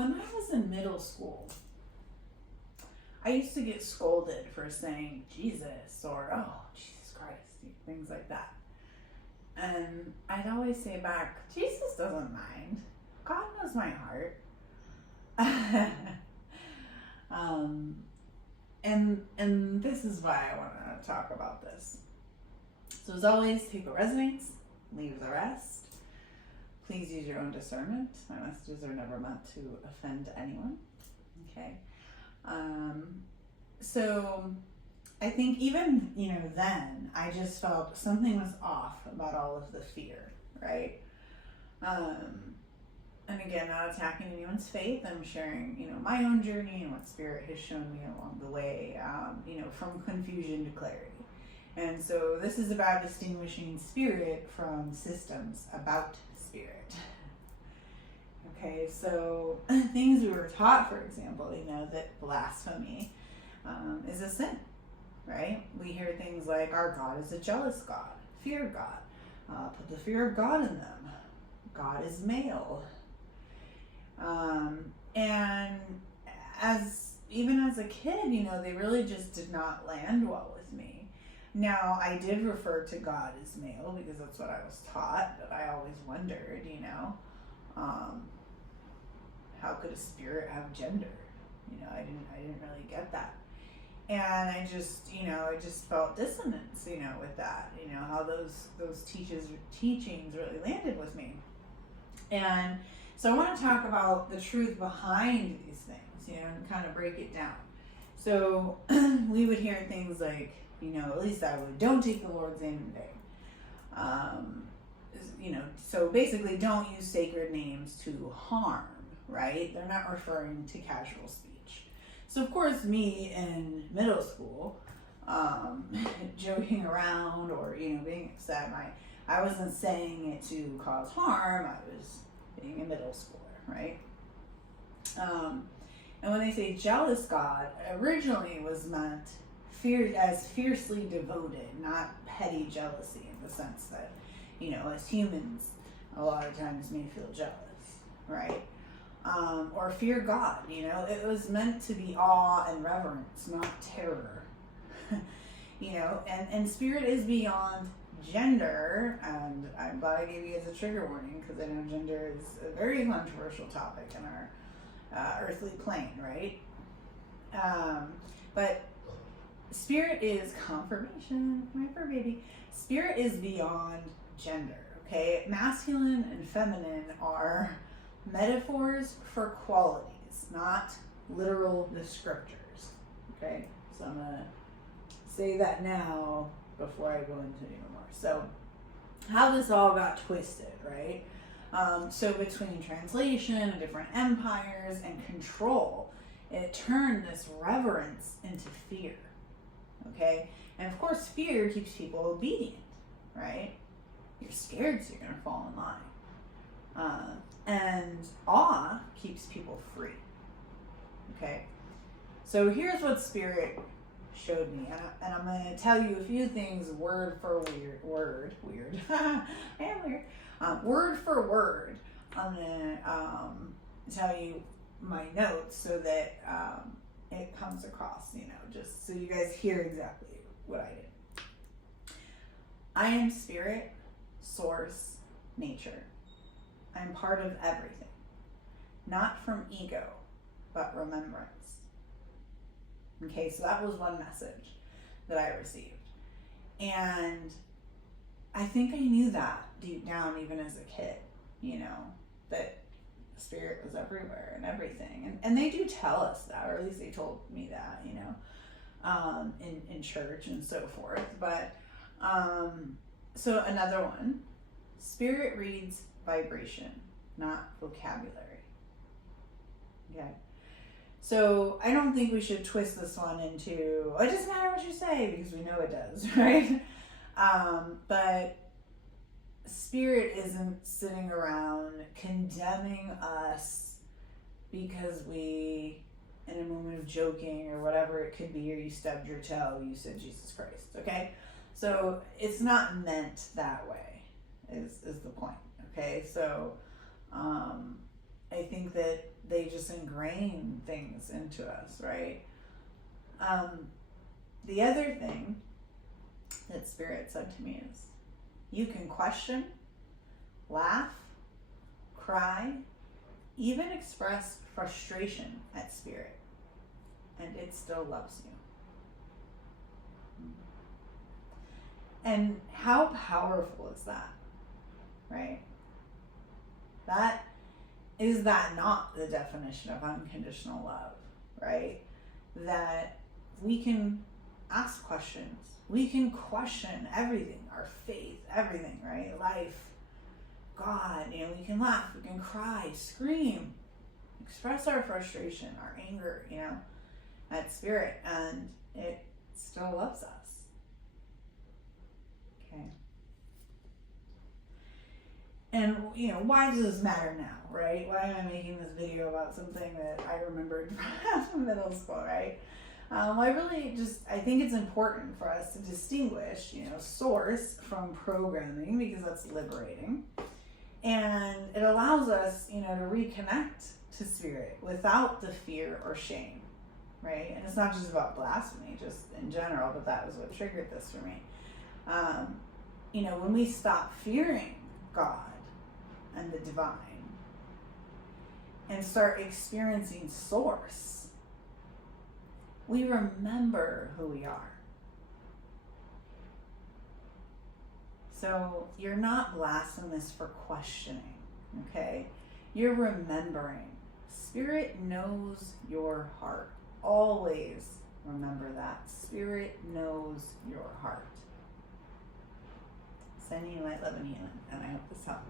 when I was in middle school, I used to get scolded for saying Jesus or, oh, Jesus Christ, things like that. And I'd always say back, Jesus doesn't mind. God knows my heart. And this is why I want to talk about this. So as always, take what resonates, leave the rest. Please use your own discernment. My messages are never meant to offend anyone. Okay. So I think even, then I just felt something was off about all of the fear, right? And again, not attacking anyone's faith. I'm sharing, my own journey and what Spirit has shown me along the way, from confusion to clarity. And so this is about distinguishing spirit from systems about spirit. Okay, so things we were taught, for example, that blasphemy is a sin, right? We hear things like, our God is a jealous God, fear God, put the fear of God in them, God is male. And even as a kid, they really just did not land well with me. Now, I did refer to God as male because that's what I was taught, but I always wondered, how could a spirit have gender? I didn't really get that. And I just felt dissonance, with that, how those teachings really landed with me. And so I want to talk about the truth behind these things, and kind of break it down. So we would hear things like, at least I would, don't take the Lord's name in vain. So basically don't use sacred names to harm, right? They're not referring to casual speech. So of course me in middle school, joking around or, being upset, I wasn't saying it to cause harm, I was being a middle schooler, right? And when they say jealous God, originally was meant as fiercely devoted, not petty jealousy in the sense that, as humans, a lot of times may feel jealous, right? Or fear God, it was meant to be awe and reverence, not terror, and spirit is beyond gender, and I'm glad I gave you guys a trigger warning because I know gender is a very controversial topic in our earthly plane, right? But spirit is confirmation, right, for baby. Spirit is beyond gender, okay? Masculine and feminine are metaphors for qualities, not literal descriptors, okay? So I'm gonna say that now before I go into it more. So how this all got twisted, right? So between translation and different empires and control, it turned this reverence into fear, okay? And of course, fear keeps people obedient, right? You're scared, so you're gonna fall in line. And awe keeps people free, okay? So here's what Spirit showed me, and I'm going to tell you a few things word for word. I am weird. Word for word, I'm going to tell you my notes so that it comes across, just so you guys hear exactly what I did. I am spirit, source, nature. I am part of everything, not from ego, but remembrance. Okay, so that was one message that I received. And I think I knew that deep down, even as a kid, that spirit was everywhere and everything. And they do tell us that, or at least they told me that, in church and so forth. But, so another one, spirit reads vibration, not vocabulary. Okay. So I don't think we should twist this one into, it doesn't matter what you say, because we know it does, right? But spirit isn't sitting around condemning us because we, in a moment of joking or whatever it could be, or you stubbed your toe, you said Jesus Christ, okay? So it's not meant that way, is the point, okay? So I think that they just ingrain things into us, right? The other thing that Spirit said to me is, you can question, laugh, cry, even express frustration at Spirit, and it still loves you. And how powerful is that, right? Is that not the definition of unconditional love, right? That we can ask questions. We can question everything, our faith, everything, right? Life, God, we can laugh, we can cry, scream, express our frustration, our anger, at Spirit, and it still loves us. Okay. And, why does this matter now, right? Why am I making this video about something that I remembered from middle school, right? I think it's important for us to distinguish, source from programming, because that's liberating. And it allows us, to reconnect to Spirit without the fear or shame, right? And it's not just about blasphemy, just in general, but that was what triggered this for me. When we stop fearing God and the divine and start experiencing source, we remember who we are. So you're not blasphemous for questioning, okay? You're remembering. Spirit knows your heart. Always remember that. Spirit knows your heart. Sending you light, love, and healing, and I hope this helps.